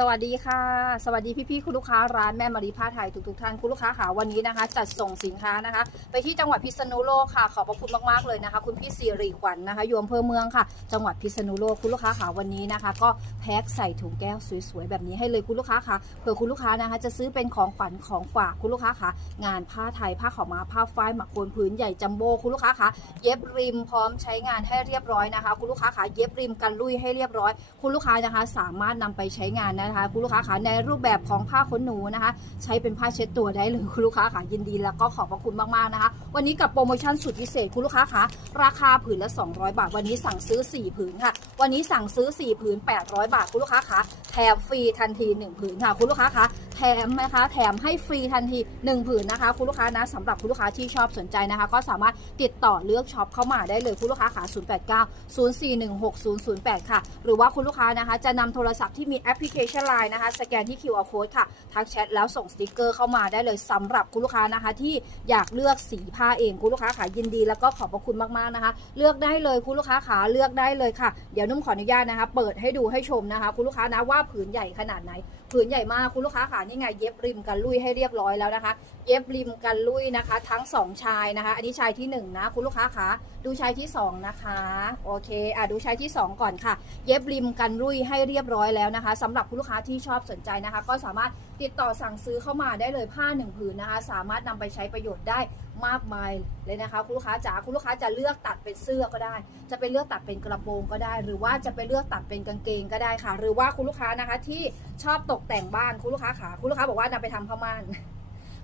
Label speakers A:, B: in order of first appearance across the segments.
A: สวัสดีค่ะ สวัสดีพี่ๆคุณลูกค้าร้านแม่มารีผ้าไทยทุกๆท่านคุณลูกค้าค่ะวันนี้นะคะ จัดส่งสินค้านะคะ ไปที่จังหวัดพิษณุโลกค่ะ ขอบพระคุณมากๆเลยนะคะ คุณพี่สิริขวัญนะคะอยู่อำเภอเมืองค่ะ จังหวัดพิษณุโลกคุณลูกค้าค่ะวันนี้นะคะ ก็แพ็คใส่ถุงแก้วสวยๆแบบนี้ให้เลยคุณลูกค้าค่ะเผื่อคุณลูกค้านะคะ จะซื้อเป็นของขวัญของฝากคุณลูกค้าค่ะ งานผ้าไทยผ้าขาวม้าผ้าฝ้ายหมักโคนผืนใหญ่จัมโบ้คุณลูกค้าค่ะเย็บริมพร้อมใช้งานให้เรียบร้อยนะคะ คุณลูกค้าค่ะเย็บริมกันลุยให้เรียบร้อย คุณลูกค้านะคะ สามารถนำไปใช้งานนะคะคุณลูกค้าค่ะในรูปแบบของผ้าขนหนูนะคะ ใช้เป็นผ้าเช็ดตัวได้เลยคุณลูกค้าค่ะยินดีแล้วก็ขอบพระคุณมากๆนะคะ วันนี้กับโปรโมชั่นสุดพิเศษคุณลูกค้าค่ะราคาผืนละ 200 บาท วันนี้สั่งซื้อ 4 ผืนค่ะ วันนี้สั่งซื้อ 4 ผืน 800 บาทคุณลูกค้าค่ะแถมฟรีทันที 1 ผืนค่ะคุณลูกค้าค่ะ แถมนะคะแถมให้ฟรีทันที 1 ผืนนะคะ คุณลูกค้านะสำหรับคุณลูกค้าที่ชอบสนใจนะคะ ก็สามารถติดต่อเลือกช็อปเข้ามาได้เลยคุณลูกค้าค่ะ089 0416008 ค่ะ หรือว่าคุณลูกค้านะคะ จะนำโทรศัพท์ที่มีแอปพลิเคชัน Line นะคะ สแกนที่ QR code ค่ะ ทักแชทแล้วส่งสติกเกอร์เข้ามาได้เลยสำหรับคุณลูกค้านะคะที่อยากเลือกสีผ้าเองคุณลูกค้าค่ะยินดี แล้วก็ขอบพระคุณมากๆนะคะ เลือกได้เลยคุณลูกค้าขาเลือกได้เลยค่ะเดี๋ยวนุ่มขออนุญาตนะคะ เปิดให้ดูให้ชมนะคะ คุณลูกค้านะว่าผืนใหญ่ขนาดไหนผืนใหญ่มากคุณลูกค้าขานี่ไงเย็บริมกันลุยให้เรียบร้อยแล้วนะคะ เย็บริมกันลุยนะคะ ทั้งสองชายนะคะ อันนี้ชายที่หนึ่งนะ คุณลูกค้าขาดูชายที่สองนะคะโอเคอะดูชายที่สองก่อนค่ะ เย็บริมกันลุยให้เรียบร้อยแล้วนะคะสำหรับคุณลูกค้าที่ชอบสนใจนะคะ ก็สามารถติดต่อสั่งซื้อเข้ามาได้เลยผ้าหนึ่งผืนนะคะ สามารถนำไปใช้ประโยชน์ได้ มากมายเลยนะคะ คุณลูกค้าจ๋าคุณลูกค้าจะเลือกตัดเป็นเสื้อก็ได้ จะไปเลือกตัดเป็นกระโปรงก็ได้ หรือว่าจะไปเลือกตัดเป็นกางเกงก็ได้ค่ะ หรือว่าคุณลูกค้านะคะที่ชอบตกแต่งบ้านคุณลูกค้าขาคุณลูกค้าบอกว่านำไปทำผ้าม่าน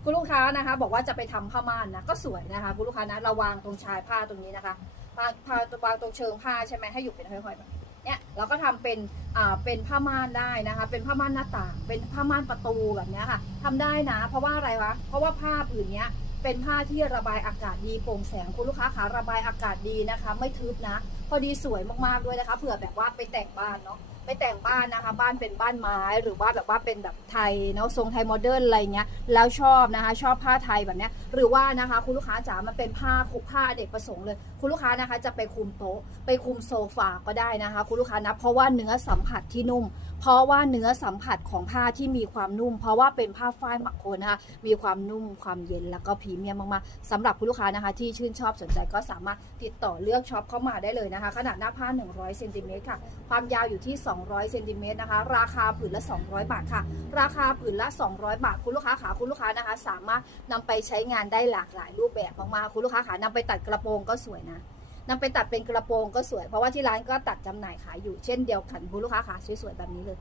A: คุณลูกค้านะคะ บอกว่าจะไปทำผ้าม่านนะก็สวยนะคะ คุณลูกค้านะราวางตรงชายผ้าตรงนี้นะคะผ้าผ้าวางตรงเชิงผ้าใช่ไหมให้อยู่เป็นห้อยๆแบบเนี่ยเราก็ทำเป็นอ่าเป็นผ้าม่านได้นะคะ เป็นผ้าม่านหน้าต่าง เป็นผ้าม่านประตูแบบนี้ค่ะทำได้นะ เพราะว่าอะไรวะเพราะว่าผ้าผืนเนี้ย เป็นผ้าที่ระบายอากาศดีโปร่งแสงคุณลูกค้าขาระบายอากาศดีนะคะ ไม่ทึบนะ พอดีสวยมากๆด้วยนะคะเผื่อแบบว่าไปแต่งบ้านเนาะ ไปแต่งบ้านนะคะ บ้านเป็นบ้านไม้หรือว่าแบบว่าเป็นแบบไทยเนาะทรงไทยโมเดิร์นอะไรเงี้ยแล้วชอบนะคะชอบผ้าไทยแบบเนี้ยหรือว่านะคะคุณลูกค้าจ๋ามันเป็นผ้าคุกผ้าเด็กประสงค์เลย คุณลูกค้านะคะจะไปคุมโต๊ะ ไปคุมโซฟาก็ได้นะคะ คุณลูกค้านะเพราะว่าเนื้อสัมผัสที่นุ่ม เพราะว่าเนื้อสัมผัสของผ้าที่มีความนุ่ม เพราะว่าเป็นผ้าฝ้ายหมักโคนนะคะมีความนุ่มความเย็นแล้วก็พรีเมียมมากๆสำหรับคุณลูกค้านะคะ ที่ชื่นชอบสนใจก็สามารถติดต่อเลือกช็อปเข้ามาได้เลยนะคะ ขนาดหน้าผ้า 100เซนติเมตรค่ะความยาวอยู่ที่200เซนติเมตรนะคะ ราคาผืนละ 200 บาทค่ะ ราคาผืนละ 200 บาท คุณลูกค้าขาคุณลูกค้านะคะ สามารถนำไปใช้งานได้หลากหลายรูปแบบมากๆคุณลูกค้าขานำไปตัดกระโปรงก็สวยนะนำไปตัดเป็นกระโปรงก็สวย เพราะว่าที่ร้านก็ตัดจำหน่ายขายอยู่เช่นเดียวกันคุณลูกค้าขาสวยๆแบบนี้เลย